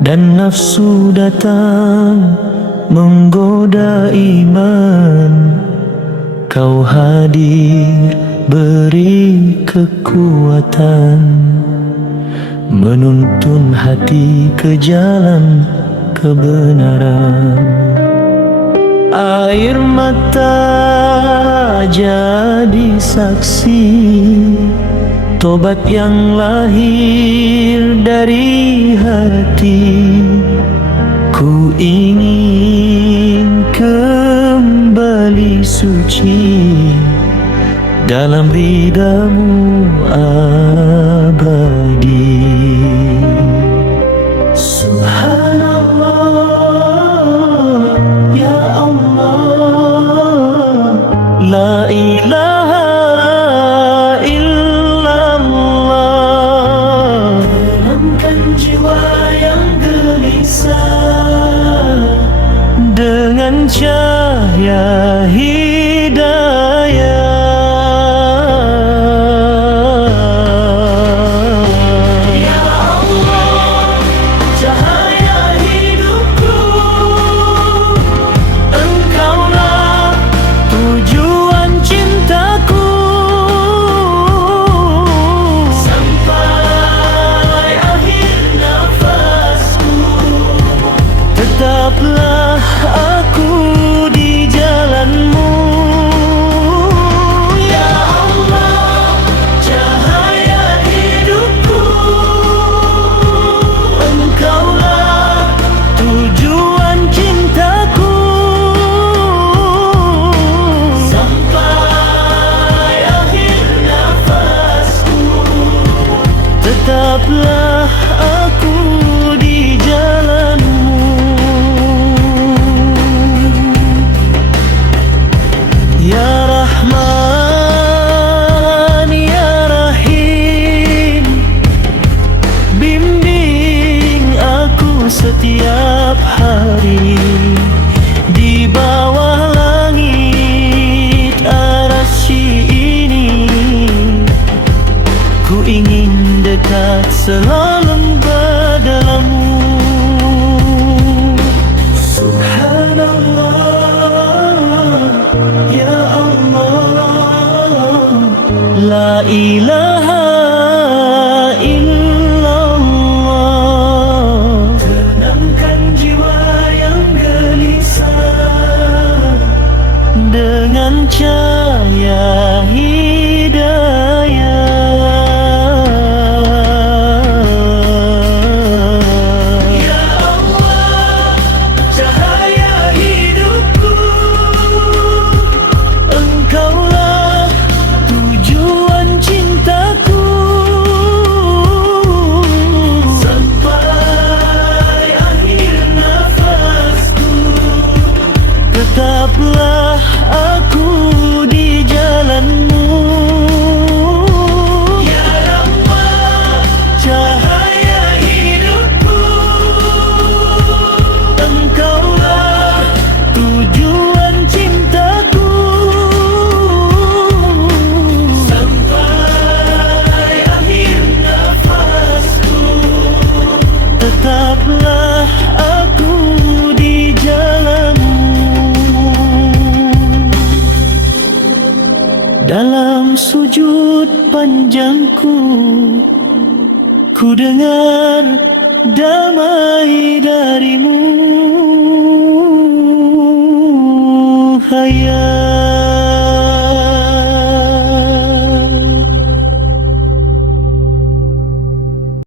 dan nafsu datang menggoda iman. Kau hadir beri kekuatan, menuntun hati ke jalan kebenaran. Air mata jadi saksi tobat yang lahir dari hati. Ku ingin kembali suci dalam ridhamu abadi. Subhanallah, ya Allah, la ilaha illallah. Tenangkan jiwa yang gelisah dengan cahaya hidayah. Tetaplah aku di jalanmu, ya Allah, cahaya hidupku. Engkaulah tujuan cintaku, sampai akhir nafasku. Tetaplah aku di jalanmu. Ya Rahman, Ya Rahim, bimbing aku setiap hari di bawah langit Ar-Rasy ini. Ku ingin dekat selalu padamu. Subhanallah, ya Allah, la ilaha illallah. Tenangkan jiwa yang gelisah dengan cahaya hidayah. Tetaplah aku di jalanmu, ya Allah, cahaya hidupku. Engkaulah tujuan cintaku, sampai akhir nafasku. Tetaplah aku di jalanmu. Dalam sujud panjangku, ku dengar damai darimu.